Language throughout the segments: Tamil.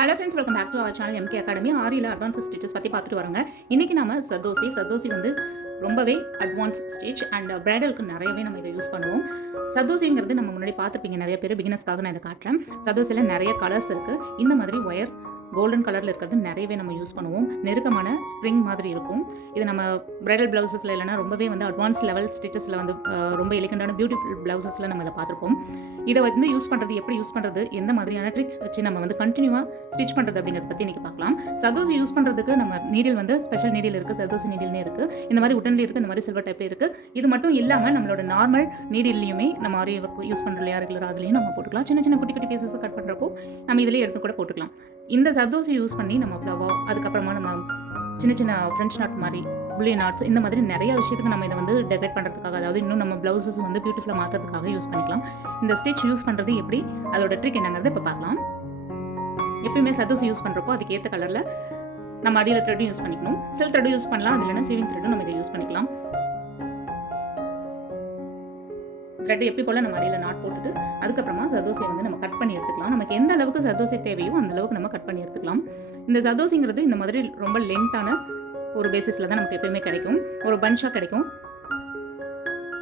Hello friends, welcome back to our channel MK Academy. ஆரியில் அட்வான்ஸ் ஸ்டிச்சஸ் பற்றி பார்த்துட்டு வரோங்க. இன்றைக்கி நம்ம சர்தோசி வந்து ரொம்பவே அட்வான்ஸ் ஸ்டிச் அண்ட் பிரைடலுக்கு நிறையவே நம்ம இதை யூஸ் பண்ணுவோம். சர்தோசிங்கிறது நம்ம முன்னாடி பார்த்துருப்பீங்க, நிறைய பேர் பிகினர்ஸ்க்காக நான் இதை காட்டுறேன். சர்தோசியில் நிறைய கலர்ஸ் இருக்குது. இந்த மாதிரி ஒயர் கோல்டன் கலரில் இருக்கிறது நிறையவே நம்ம யூஸ் பண்ணுவோம். நெருக்கமான ஸ்ப்ரிங் மாதிரி இருக்கும். இது நம்ம பிரைடல் ப்ளவுசஸில் இல்லைனா ரொம்பவே வந்து அட்வான்ஸ் லெவல் ஸ்டிச்சஸில் வந்து ரொம்ப எலிகண்டான பியூட்டிஃபுல் ப்ளவுசஸில் நம்ம இதை பார்த்துருப்போம். இதை வந்து யூஸ் பண்ணுறது, எப்படி யூஸ் பண்ணுறது, எந்த மாதிரியான ட்ரிக்ஸ் வச்சு நம்ம வந்து கண்டினியூவாக ஸ்டிச் பண்ணுறது அப்படிங்கிறத பற்றி இன்றைக்கி பார்க்கலாம். சர்தோசி யூஸ் பண்ணுறதுக்கு நம்ம நீடில் வந்து ஸ்பெஷல் நீடில் இருக்குது, சர்தோசி நீடில்னே இருக்குது. இந்த மாதிரி உட்டன்லேயும் இருக்குது, இந்த மாதிரி சில்வர் டைப்லேயும் இருக்குது. இது மட்டும் இல்லாமல் நம்மளோட நார்மல் நீடில்லையுமே நம்ம ஆரி யூஸ் பண்ணுற இல்லையா ரெகுலர், அதுலேயும் நம்ம போட்டுக்கலாம். சின்ன சின்ன குட்டி குட்டி பீசஸ் கட் பண்ணுறப்போ நம்ம இதிலே எடுத்து கூட போட்டுக்கலாம். இந்த சர்தோசி யூஸ் பண்ணி நம்ம ஃப்ளவர், அதுக்கப்புறமா நம்ம சின்ன சின்ன ஃப்ரெஞ்ச் நாட் மாதிரி, புள்ளி நாட்ஸ், இந்த மாதிரி நிறைய விஷயத்துக்கு நம்ம இதை வந்து டெக்கரேட் பண்ணுறதுக்காக, அதாவது இன்னும் நம்ம ப்ளவுசஸ் வந்து பியூட்டிஃபுல்லாக மாற்றுறதுக்காக யூஸ் பண்ணிக்கலாம். இந்த ஸ்டிச் யூஸ் பண்ணுறது எப்படி, அதோட ட்ரிக் என்னங்கிறது இப்போ பார்க்கலாம். எப்பயுமே சர்தோசி யூஸ் பண்ணுறப்போ அதுக்கேற்ற கலரில் நம்ம அடியில் த்ரெட்டும் யூஸ் பண்ணிக்கணும். சில்க் த்ரெட்டும் யூஸ் பண்ணலாம், அது இல்லைனா ஷீவிங் த்ரெட்டும் நம்ம இதை யூஸ் பண்ணிக்கலாம். த்ரெட் எப்படி போல் நம்ம அடியில் நாட் போட்டுட்டு அதுக்கப்புறமா சர்தோசியை வந்து நம்ம கட் பண்ணி எடுத்துக்கலாம். நமக்கு எந்த அளவுக்கு சர்தோசி தேவையோ அந்த அளவுக்கு நம்ம கட் பண்ணி எடுத்துக்கலாம். இந்த சர்தோசிங்கிறது இந்த மாதிரி ரொம்ப லென்த்தான ஒரு பேசிஸில் தான் நமக்கு எப்பயுமே கிடைக்கும், ஒரு பஞ்சாக கிடைக்கும்.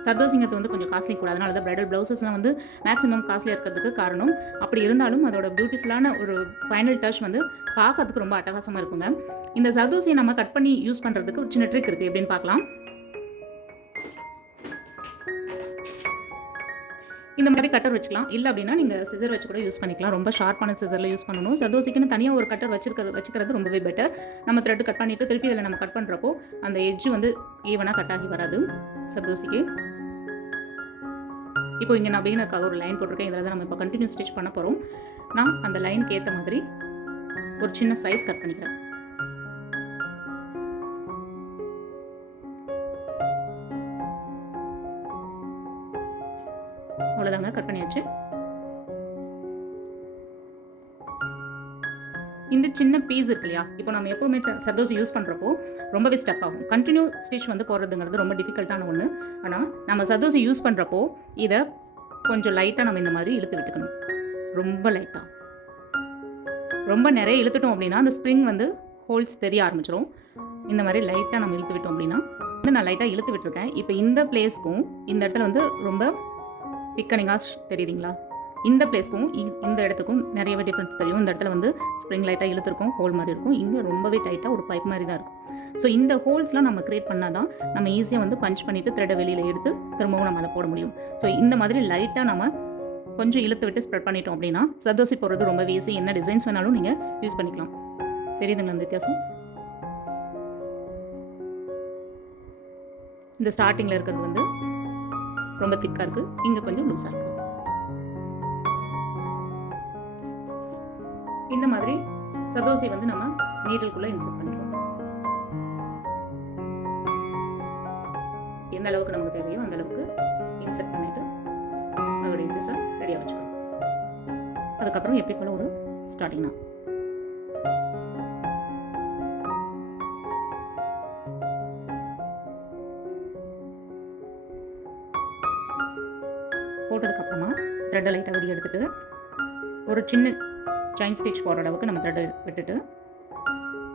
சர்தோசிங்கிறது வந்து கொஞ்சம் காஸ்ட்லி கூட, அதனால தான் பிரைடல் ப்ளவுசஸ்லாம் வந்து மேக்ஸிமம் காஸ்ட்லியாக இருக்கிறதுக்கு காரணம். அப்படி இருந்தாலும் அதோட பியூட்டிஃபுல்லான ஒரு ஃபைனல் டச் வந்து பார்க்கறதுக்கு ரொம்ப அட்டகாசமாக இருக்குங்க. இந்த சர்தோசியை நம்ம கட் பண்ணி யூஸ் பண்ணுறதுக்கு ஒரு சின்ன ட்ரிக் இருக்குது, எப்படின்னு பார்க்கலாம். இந்த மாதிரி கட்டர் வச்சுக்கலாம், இல்லை அப்படின்னா நீங்கள் சிசர் வச்சு கூட யூஸ் பண்ணிக்கலாம். ரொம்ப ஷார்ப்பான சிசரில் யூஸ் பண்ணணும். சர்தோசிக்குன்னு தனியாக ஒரு கட்டர் வச்சுக்கிறது ரொம்பவே பெட்டர். நம்ம த்ரெட் கட் பண்ணிவிட்டு திருப்பி இதில் நம்ம கட் பண்ணுறப்போ அந்த எட்ஜு வந்து ஈவனாக கட் ஆகி வராது சர்தோசிக்கு. இப்போ இங்கே நான் பிகினருக்காக ஒரு லைன் போட்டிருக்கேன். இதில் தான் நம்ம இப்போ கண்டினியூ ஸ்டிச் பண்ண போகிறோம். நான் அந்த லைனுக்கு ஏற்ற மாதிரி ஒரு சின்ன சைஸ் கட் பண்ணிக்கிறேன். அவ்வளோதாங்க, கட் பண்ணியாச்சு. இந்த சின்ன பீஸ் இருக்கு இல்லையா, இப்போ நம்ம எப்போவுமே சர்தோசி யூஸ் பண்ணுறப்போ ரொம்பவே ஸ்டக் ஆகும். கண்டினியூ ஸ்டிச் வந்து போடுறதுங்கிறது ரொம்ப டிஃபிகல்ட்டான ஒன்று. ஆனால் நம்ம சர்தோசி யூஸ் பண்ணுறப்போ இதை கொஞ்சம் லைட்டாக நம்ம இந்த மாதிரி இழுத்து விட்டுக்கணும். ரொம்ப லைட்டாக, ரொம்ப நிறைய இழுத்துட்டோம் அப்படின்னா அந்த ஸ்ப்ரிங் வந்து ஹோல்ஸ் தெரிய ஆரம்பிச்சிடும். இந்த மாதிரி லைட்டாக நம்ம இழுத்து விட்டோம் அப்படின்னா வந்து நான் லைட்டாக இழுத்து விட்டுருக்கேன். இப்போ இந்த பிளேஸ்க்கும் இந்த இடத்துல வந்து ரொம்ப திக்கனிங்காக தெரியுதுங்களா, இந்த பிளேஸ்க்கும் இந்த இடத்துக்கும் நிறையவே டிஃப்ரென்ஸ் தெரியும். இந்த இடத்துல வந்து ஸ்ப்ரிங் லைட்டாக இழுத்துருக்கும், ஹோல் மாதிரி இருக்கும். இங்கே ரொம்பவே டைட்டாக ஒரு பைப் மாதிரி தான் இருக்கும். ஸோ இந்த ஹோல்ஸ்லாம் நம்ம க்ரியேட் பண்ணால் தான் நம்ம ஈஸியாக வந்து பஞ்ச் பண்ணிவிட்டு த்ரெட்டை வெளியில் எடுத்து திரும்பவும் நம்ம அதை போட முடியும். ஸோ இந்த மாதிரி லைட்டாக நம்ம கொஞ்சம் இழுத்து விட்டு ஸ்ப்ரெட் பண்ணிட்டோம் அப்படின்னா சர்தோசி போடுறது ரொம்ப ஈஸி. என்ன டிசைன்ஸ் வேணாலும் நீங்கள் யூஸ் பண்ணிக்கலாம். தெரியுதுங்களா அந்த வித்தியாசம்? இந்த ஸ்டார்டிங்கில் இருக்கிறது வந்து ரொம்ப திக்காக இருக்குது, இங்கே கொஞ்சம் லூஸாக இருக்குது. இந்த மாதிரி சர்தோசி வந்து நம்ம நீடலுக்குள்ளே இன்சர்ட் பண்ணிடுவோம். எந்த அளவுக்கு நமக்கு தேவையோ அந்த அளவுக்கு இன்சர்ட் பண்ணிவிட்டு அதோட எட்ஜஸை ரெடியாக வச்சுக்கணும். அதுக்கப்புறம் எப்படி போல ஒரு ஸ்டார்டிங் தான். போட்டதுக்கப்புறமா த்ரெட்டை லைட்டாக வெளியே எடுத்துகிட்டு ஒரு சின்ன செயின் ஸ்டிச் போடுற அளவுக்கு நம்ம த்ரெட்டை விட்டுட்டு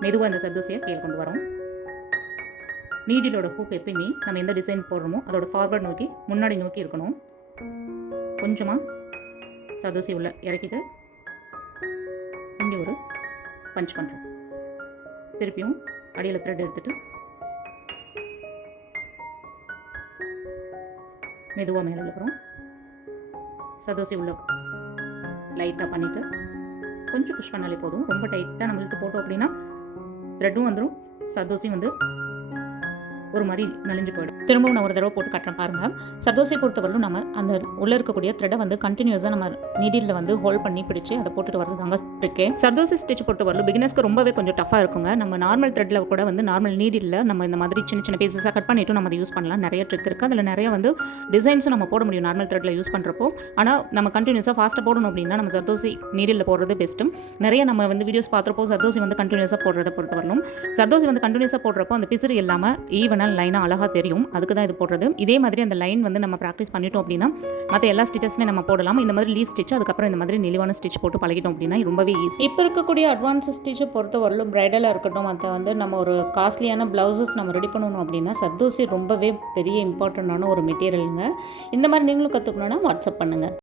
மெதுவாக இந்த சர்தோசியை கீழே கொண்டு வரோம். நீடிலோட ஹூக் எப்பயுமே நம்ம எந்த டிசைன் போடுறோமோ அதோட ஃபார்வர்ட் நோக்கி, முன்னாடி நோக்கி இருக்கணும். கொஞ்சமாக சர்தோசி உள்ள இறக்கிட்டு இங்கே ஒரு பஞ்ச் பண்ணுறோம். திருப்பியும் அடியில் த்ரெட் எடுத்துகிட்டு மெதுவாக மேலே இழுக்கிறோம். சர்தோசி உள்ள லைட்டாக பண்ணிவிட்டு கொஞ்சம் புஷ் பண்ணாலே போதும். ரொம்ப டைட்டாக நம்ம இழுத்து போட்டோம் அப்படின்னா த்ரெட்டும் வந்துடும், சர்தோசியும் வந்து ஒரு மாதிரி நலிஞ்சு போயிடும். திரும்பவும் நான் ஒரு தடவை போட்டு கட்டுறேன் பாருங்கள். சர்தோசியை பொறுத்தவரைக்கும் நம்ம அந்த உள்ளே இருக்கக்கூடிய த்ரெட்டை வந்து கண்டினியூஸாக நம்ம நீடிலில் வந்து ஹோல்ட் பண்ணி பிடிச்சி அதை போட்டுட்டு வரது தாங்க ட்ரிக்கே. சர்தோசி ஸ்டிச் பொறுத்தவரைக்கும் பிகினர்ஸ்க்கு ரொம்பவே கொஞ்சம் டஃபாக இருக்குங்க. நம்ம நார்மல் த்ரெட்டில் கூட வந்து நார்மல் நீடிலில் நம்ம இந்த மாதிரி சின்ன சின்ன பீசஸாக கட் பண்ணிவிட்டு நம்ம அதை யூஸ் பண்ணலாம். நிறைய ட்ரிக் இருக்குது, அதில் நிறைய வந்து டிசைன்ஸும் நம்ம போட முடியும் நார்மல் த்ரெட்டில் யூஸ் பண்ணுறப்போ. ஆனால் நம்ம கண்டினியூஸாக ஃபாஸ்ட்டாக போடணும் அப்படின்னா நம்ம சர்தோசி நீடிலில் போடுறது பெஸ்ட்டு. நிறைய நம்ம வந்து வீடியோஸ் பார்த்துறப்போ சர்தோசி வந்து கண்டினியூஸாக போடுறத பொறுத்தவரைக்கும், சர்தோசி வந்து கண்டினியூஸாக போடுறப்போ அந்த பிசிறு இல்லாமல் ஈவனாக லைனாக அழகாக தெரியும். அதுக்கு தான் இது போடுறது. இதே மாதிரி அந்த லைன் வந்து நம்ம ப்ராக்டிஸ் பண்ணிட்டோம் அப்படின்னா மற்ற எல்லா ஸ்டிச்சஸுமே நம்ம போடலாம். இந்த மாதிரி லீவ் ஸ்டிச், அதுக்கப்புறம் இந்த மாதிரி நெளிவான ஸ்டிச் போட்டு பழகிட்டோம் அப்படின்னா ரொம்பவே ஈஸி. இப்போ இருக்கக்கூடிய அட்வான்ஸ் ஸ்டிச்சை பொறுத்த வரலும் பிரைடலாக இருக்கட்டும், மற்ற வந்து நம்ம ஒரு காஸ்ட்லியான ப்ளவுசஸ் நம்ம ரெடி பண்ணணும் அப்படின்னா சர்தோசி ரொம்பவே பெரிய இம்பார்ட்டண்ட்டான ஒரு மெட்டீரியலுங்க. இந்த மாதிரி நீங்களும் கற்றுக்கணுன்னா வாட்ஸ்அப் பண்ணுங்கள்.